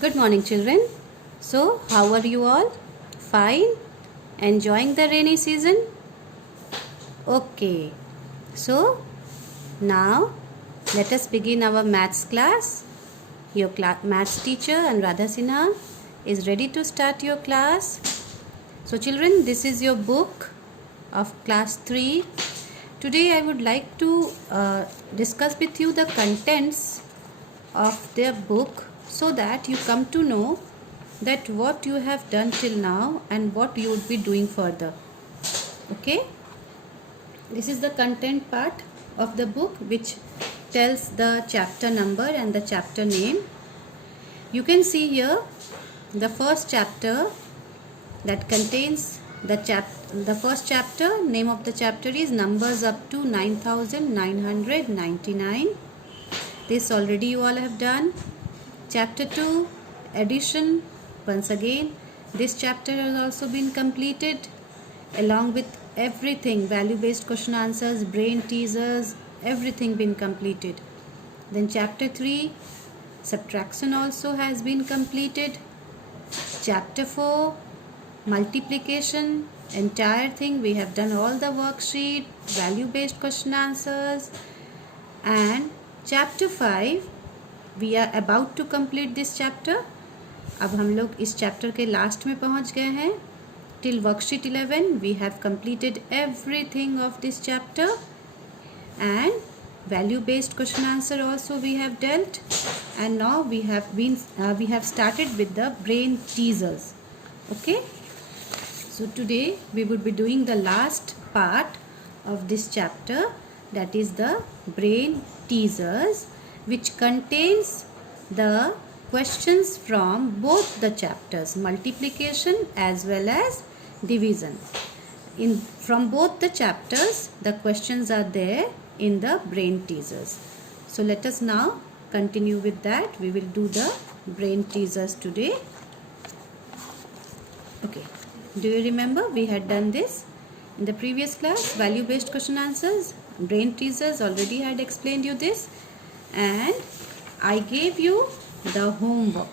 Good morning, children. So, how are you all? Fine? Enjoying the rainy season? Okay. So, now let us begin our maths class. Your maths teacher Anuradha Sinha is ready to start your class. So, children, this is your book of class 3. Today, I would like to discuss with you the contents of their book so that you come to know that what you have done till now and what you would be doing further. Okay, this is the content part of the book which tells the chapter number and the chapter name. You can see here the first chapter that contains the first chapter. Name of the chapter is numbers up to 9999. This already you all have done. Chapter 2, addition. Once again, this chapter has also been completed along with everything, value based question answers, brain teasers, everything been completed. Then chapter 3, subtraction also has been completed. Chapter 4, multiplication, entire thing we have done, all the worksheet, value based question answers. And chapter 5, we are about to complete this chapter. अब हम लोग इस chapter के last में पहुंच गए हैं. Till worksheet 11 we have completed everything of this chapter, and value based question answer also we have dealt, and now we have started with the brain teasers. Okay, so today we would be doing the last part of this chapter, that is the brain teasers, which contains the questions from both the chapters, multiplication as well as division. From both the chapters the questions are there in the brain teasers. So let us now continue with that. We will do the brain teasers today. Okay, do you remember we had done this in the previous class? Value based question answers, brain teasers, already had explained you this, and I gave you the homework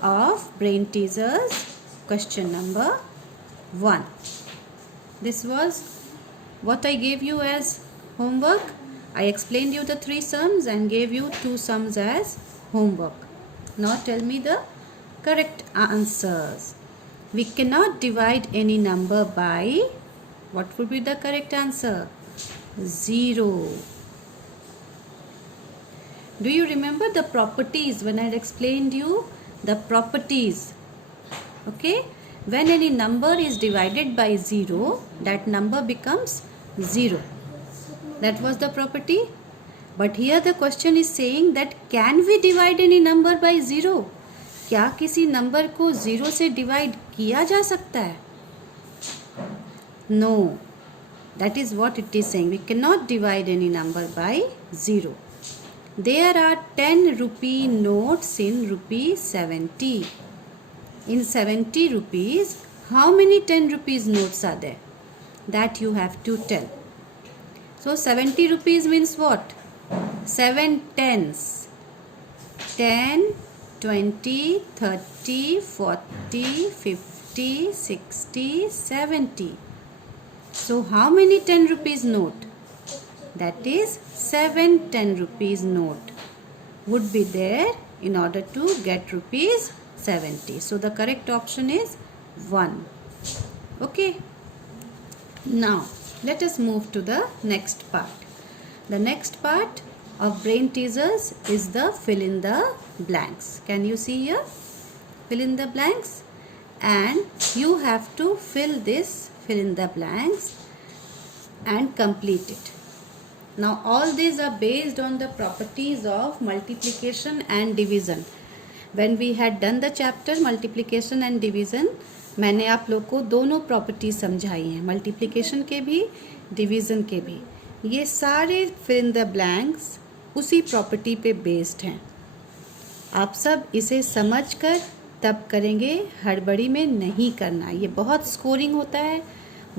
of brain teasers question number 1. This was what I gave you as homework. I explained you the 3 sums and gave you 2 sums as homework. Now tell me the correct answers. We cannot divide any number by, what would be the correct answer? 0. Do you remember the properties when I had explained you the properties? Okay, when any number is divided by 0, that number becomes 0. That was the property. But here the question is saying that can we divide any number by 0? क्या किसी number को 0 से divide किया जा सकता है? No, that is what it is saying. We cannot divide any number by 0. There are 10 rupee notes in rupee 70. In 70 rupees, how many 10 rupees notes are there? That you have to tell. So 70 rupees means what? 7 tens. 10, 20, 30, 40, 50, 60, 70. So how many 10 rupees note? That is 7 10 rupees note would be there in order to get rupees 70. So the correct option is 1. Okay, now let us move to the next part. The next part of brain teasers is the fill in the blanks. Can you see here? Fill in the blanks, and you have to fill in the blanks and complete it. Now all these are based on the properties of multiplication and division. When we had done the chapter multiplication and division, मैंने आप लोग को दोनों properties समझाई हैं, multiplication के भी, division के भी. ये सारे फिल इन द ब्लैंक्स उसी प्रॉपर्टी पे बेस्ड हैं. आप सब इसे समझकर तब करेंगे, हड़बड़ी में नहीं करना. ये बहुत स्कोरिंग होता है.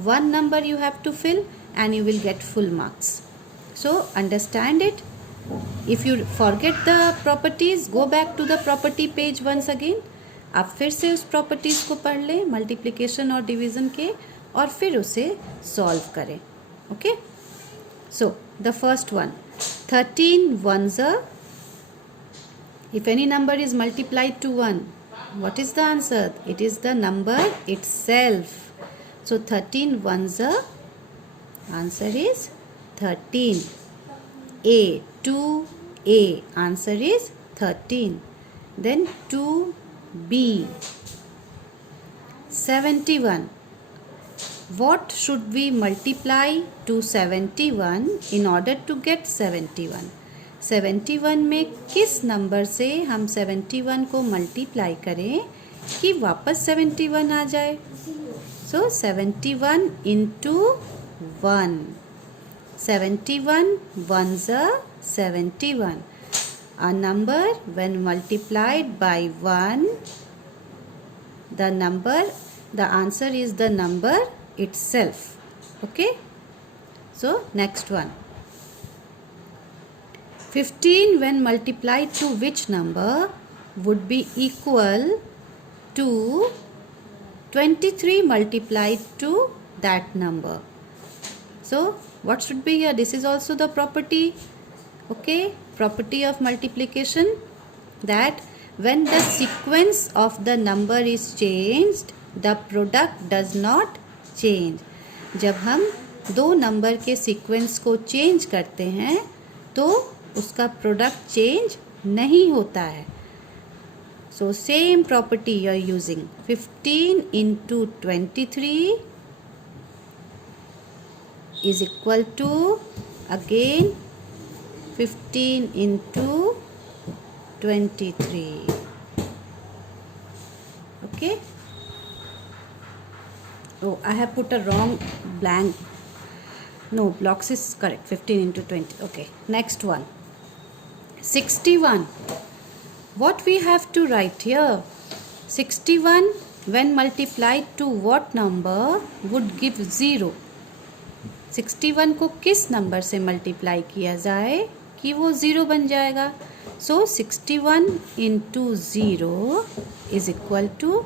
1 number you have to fill and you will get full marks. So understand it if you forget the properties, go back to the property page once again. आप फिर से उस प्रॉपर्टीज को पढ़ लें मल्टीप्लिकेशन और डिवीजन के, और फिर उसे सॉल्व करें. Okay, so the first one, 13 ones are. If any number is multiplied to 1, what is the answer? It is the number itself. So 13 ones are, answer is 13. A, 2A, answer is 13. Then 2B, 71. What should we multiply to 71 in order to get 71? 71 में किस number से हम 71 को multiply करें कि वापस 71 आ जाए? सो 71 into 1. 71 ones are 71. A number when multiplied by 1, the answer is the number itself. Okay, so next one, 15 when multiplied to which number would be equal to 23 multiplied to that number? So what should be here? This is also the property, okay, property of multiplication, that when the sequence of the number is changed, the product does not change. जब हम दो number के sequence को change करते हैं तो उसका product change नहीं होता है. So same property you are using. 15 into 23 is equal to again 15 into 23. Okay. Oh, I have put a wrong blank. No, blocks is correct. 15 into 20. Okay. Next one. 61. What we have to write here? 61 when multiplied to what number would give 0? 61 को किस number से multiply किया जाए कि वो 0 बन जाएगा? So 61 into 0 is equal to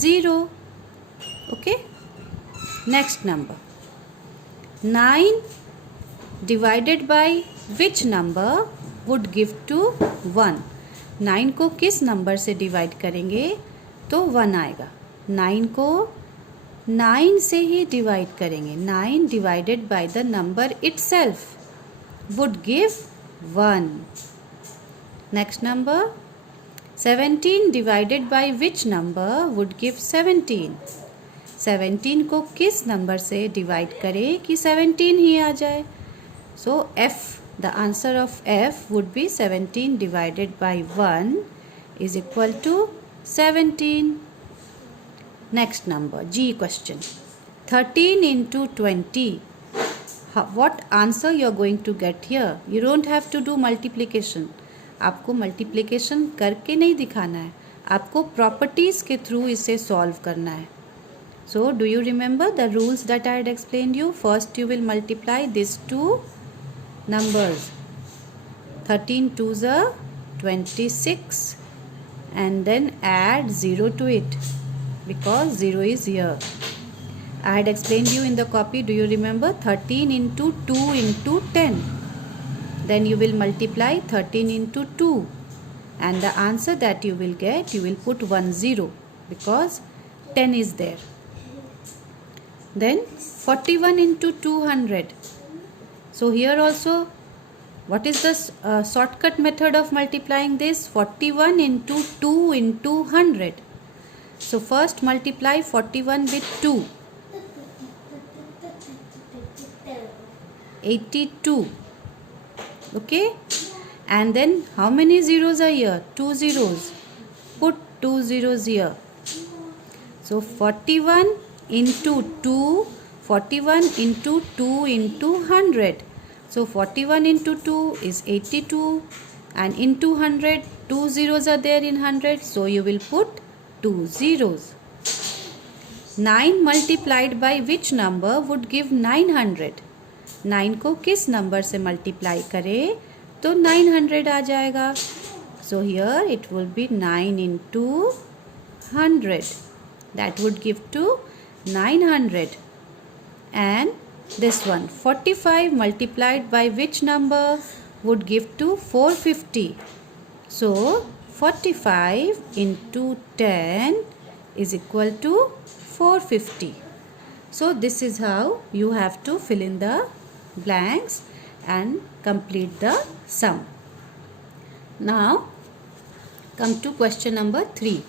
0. Okay, next number, 9 divided by which number would give to 1? 9 को किस नंबर से डिवाइड करेंगे तो 1 आएगा? 9 को 9 से ही डिवाइड करेंगे. 9 divided by the number itself would give 1. Next number, 17 divided by which number would give 17? 17 को किस नंबर से डिवाइड करें कि 17 ही आ जाए? सो F, the answer of F would be 17 divided by 1 is equal to 17. Next number, G question, 13 into 20. What answer you are going to get here? You don't have to do multiplication. आपको multiplication करके नहीं दिखाना है, आपको properties के through इसे solve करना है. So do you remember the rules that I had explained you? First you will multiply these two numbers. 13 twos are 26 and then add 0 to it because 0 is here. I had explained you in the copy. Do you remember? 13 into 2 into 10. Then you will multiply 13 into 2 and the answer that you will get, you will put 1 0 because 10 is there. Then 41 into 200. So here also, what is the shortcut method of multiplying this? 41 into 2 into 100. So first multiply 41 with 2. 82. Okay. And then how many zeros are here? 2 zeros. Put 2 zeros here. So 41 into 2, 41 into 2 into 100. So 41 into 2 is 82 and into 100, 2 zeros are there in 100. So you will put 2 zeros. 9 multiplied by which number would give 900? 9 को किस number से multiply करें तो 900 आ जाएगा. So here it will be 9 into 100. That would give to 900. And this one 45 multiplied by which number would give to 450. So 45 into 10 is equal to 450. So this is how you have to fill in the blanks and complete the sum. Now come to question number 3.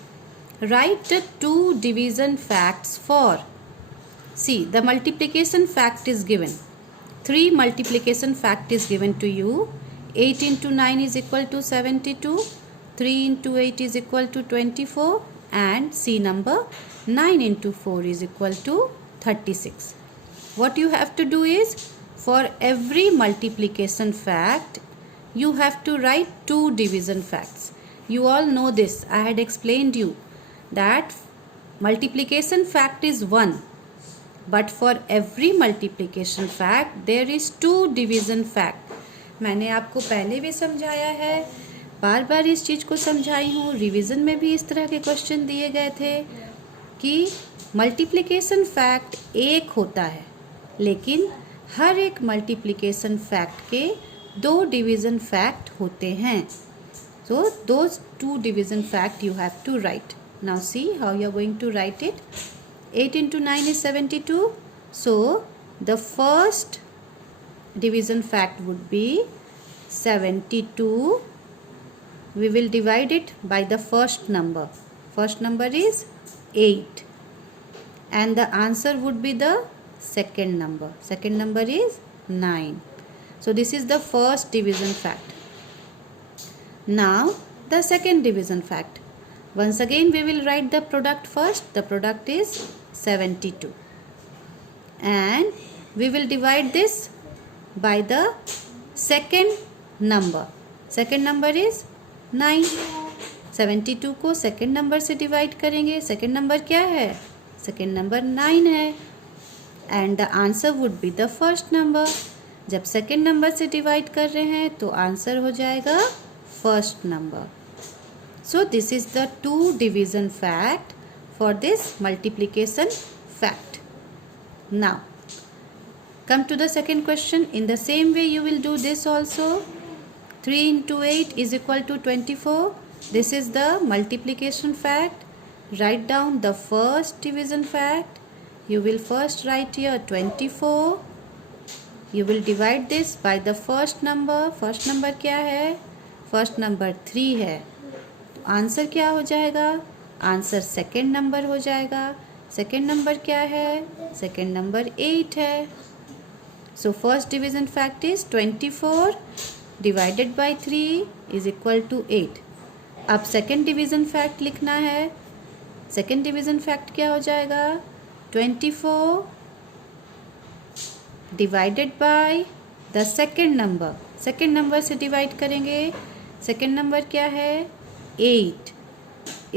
Write the two division facts for. See, the multiplication fact is given. 3 multiplication fact is given to you. 8 into 9 is equal to 72. 3 into 8 is equal to 24. And C number 9 into 4 is equal to 36. What you have to do is, for every multiplication fact, you have to write 2 division facts. You all know this. I had explained you that multiplication fact is 1. But for every multiplication fact there is 2 division fact. मैंने आपको पहले भी समझाया है, बार बार इस चीज़ को समझाई हूँ. रिवीजन में भी इस तरह के क्वेश्चन दिए गए थे कि मल्टीप्लिकेशन फैक्ट एक होता है, लेकिन हर एक मल्टीप्लिकेशन फैक्ट के 2 डिवीज़न फैक्ट होते हैं. So those 2 division fact you have to write. Now see how you are going to write it. 8 into 9 is 72. So the first division fact would be 72. We will divide it by the first number. First number is 8. And the answer would be the second number. Second number is 9. So this is the first division fact. Now the second division fact. Once again we will write the product first. The product is 72. And we will divide this by the second number. Second number is 9. 72 को second number से divide करेंगे. Second number क्या है? Second number 9 है. And the answer would be the first number. जब second number से divide कर रहे हैं तो answer हो जाएगा first number. So this is the 2 division fact for this multiplication fact. Now come to the second question. In the same way you will do this also. 3 into 8 is equal to 24. This is the multiplication fact. Write down the first division fact. You will first write here 24. You will divide this by the first number. First number क्या है? First number 3 है. Answer क्या हो जाएगा? Answer second number हो जाएगा. Second number क्या है? सेकेंड नंबर 8 है. So first division fact is 24 divided by 3 is equal to 8. अब सेकेंड डिवीजन फैक्ट लिखना है. सेकेंड डिवीजन फैक्ट क्या हो जाएगा? 24 divided by the second number. Second number से डिवाइड करेंगे. सेकेंड नंबर क्या है? 8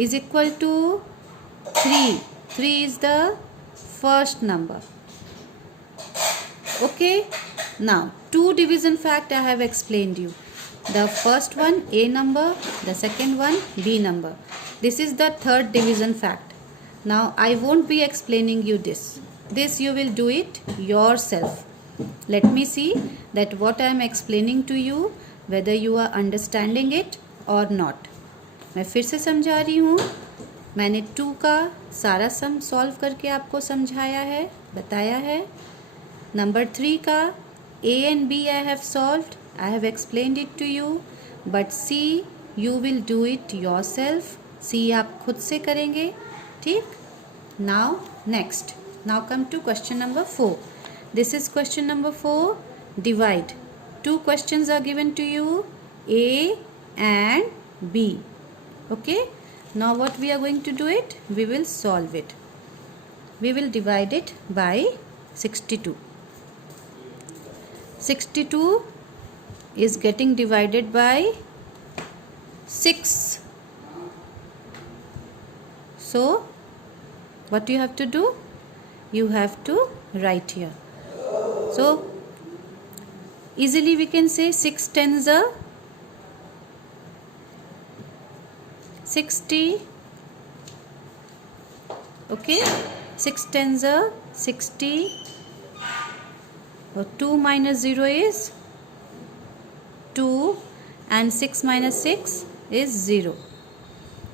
is equal to 3. 3 is the first number. Okay. Now 2 division fact I have explained you. The first one A number, the second one B number. This is the third division fact. Now I won't be explaining you this. This you will do it yourself. Let me see that what I am explaining to you, whether you are understanding it or not. मैं फिर से समझा रही हूँ. मैंने 2 का सारा sum solve करके आपको समझाया है, बताया है. नंबर 3 का A and B I have solved. I have explained it to you. But C you will do it yourself. C आप खुद से करेंगे. ठीक. Now next. Now come to question number 4. This is question number 4. Divide. 2 questions are given to you. A and B. Okay. Now what we are going to do it? We will solve it. We will divide it by 62. 62 is getting divided by 6. So what you have to do? You have to write here. So easily we can say 6 tens are 60. Okay, 6 tens are 60. 2 minus 0 is 2 and 6 minus 6 is 0.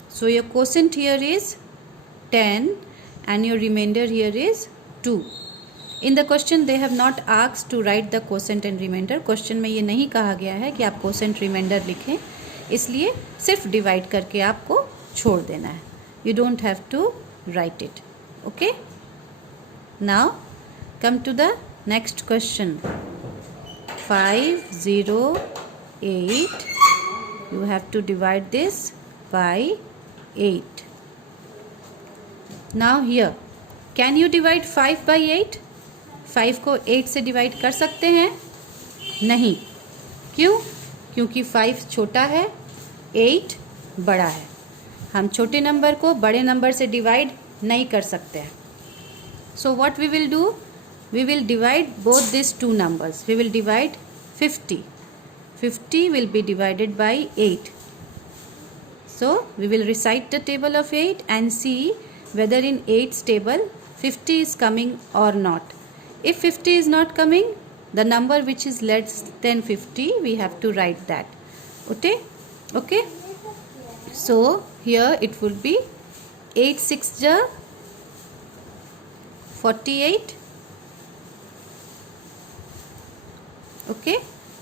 So your quotient here is 10 and your remainder here is 2. In the question they have not asked to write the quotient and remainder. Question में ये नहीं कहा गया है कि आप quotient remainder लिखें, इसलिए सिर्फ डिवाइड करके आपको छोड़ देना है. You don't have to write it. Okay? Now come to the next question. 508. You have to divide this by 8. Now here, can you divide 5 by 8? 5 को 8 से डिवाइड कर सकते हैं? नहीं. क्यों? क्योंकि 5 छोटा है, 8 बड़ा है. हम छोटे नंबर को बड़े नंबर से डिवाइड नहीं कर सकते हैं. So what we will do? We will divide both these two numbers. We will divide 50. 50 will be divided by 8. So we will recite the table of 8 and see whether in 8's table 50 is coming or not. If 50 is not coming, the number which is less than 50, we have to write that. Okay? Okay? So here it will be 8 6 ja 48. Okay?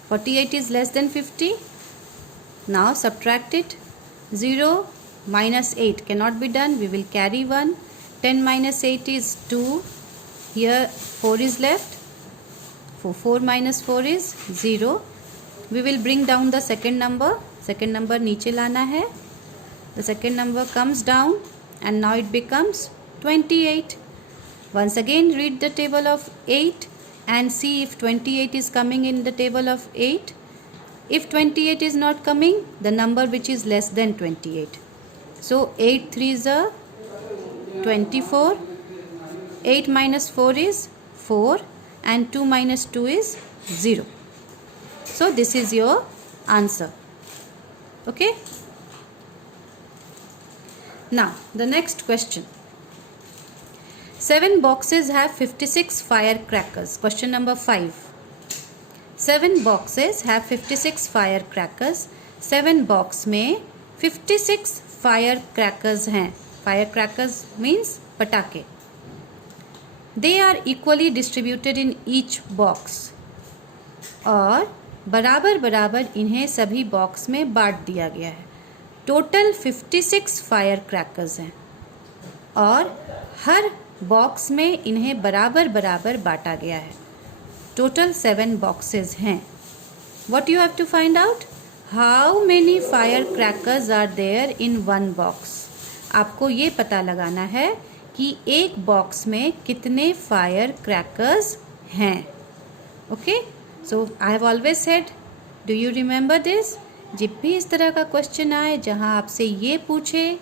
48 is less than 50. Now subtract it. 0 minus 8 cannot be done. We will carry 1. 10 minus 8 is 2. Here 4 is left. 4 minus 4 is 0. We will bring down the second number. Second number नीचे लाना है. The second number comes down and now it becomes 28. Once again read the table of 8 and see if 28 is coming in the table of 8. If 28 is not coming, the number which is less than 28. So 8 3s are 24. 8 minus 4 is 4 and 2 minus 2 is 0. So this is your answer. Okay? Now the next question. 7 boxes have 56 firecrackers. Question number 5. 7 boxes have 56 firecrackers. 7 box में 56 firecrackers हैं. Firecrackers means पटाखे. They are equally distributed in each box. और बराबर बराबर इन्हें सभी box में बांट दिया गया है. टोटल 56 फायरक्रैकर्स हैं और हर बॉक्स में इन्हें बराबर बराबर बांटा गया है. टोटल 7 बॉक्सेस हैं. What you have to find out? How many firecrackers are there in one box? आपको ये पता लगाना है कि एक बॉक्स में कितने firecrackers हैं. Okay? So I have always said, do you remember this? जब भी इस तरह का क्वेश्चन आए जहाँ आपसे ये पूछे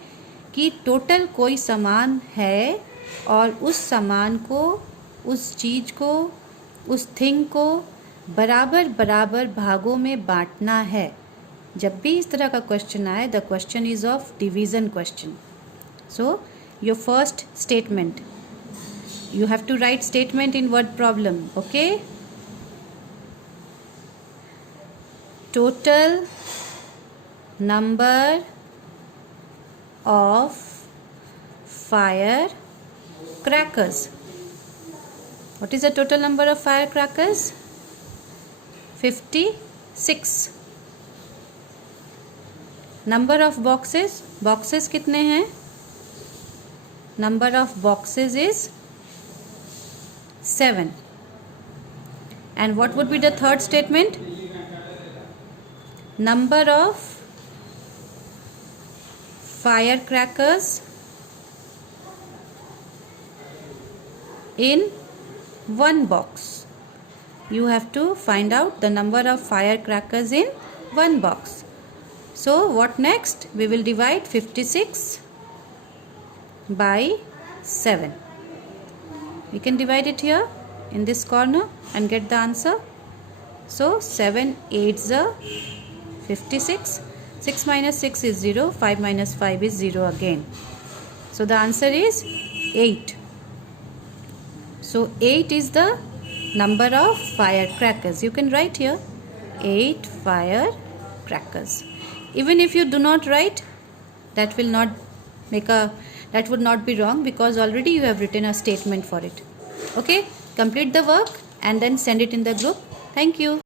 कि टोटल कोई सामान है और उस सामान को, उस चीज़ को, उस थिंग को बराबर बराबर भागों में बांटना है. जब भी इस तरह का क्वेश्चन आए, the question is of division question. So your first statement, you have to write statement in word problem. Okay? Total number of firecrackers. What is the total number of firecrackers? 56. Number of boxes. Boxes कितने हैं? Number of boxes is 7. And what would be the third statement? Number of firecrackers in one box. You have to find out the number of firecrackers in one box. So what next? We will divide 56 by 7. We can divide it here in this corner and get the answer. So 7 8s are 56. 6 minus 6 is 0. 5 minus 5 is 0 again. So the answer is 8. So 8 is the number of firecrackers. You can write here 8 firecrackers. Even if you do not write, that will not that would not be wrong, because already you have written a statement for it. Okay, complete the work and then send it in the group. Thank you.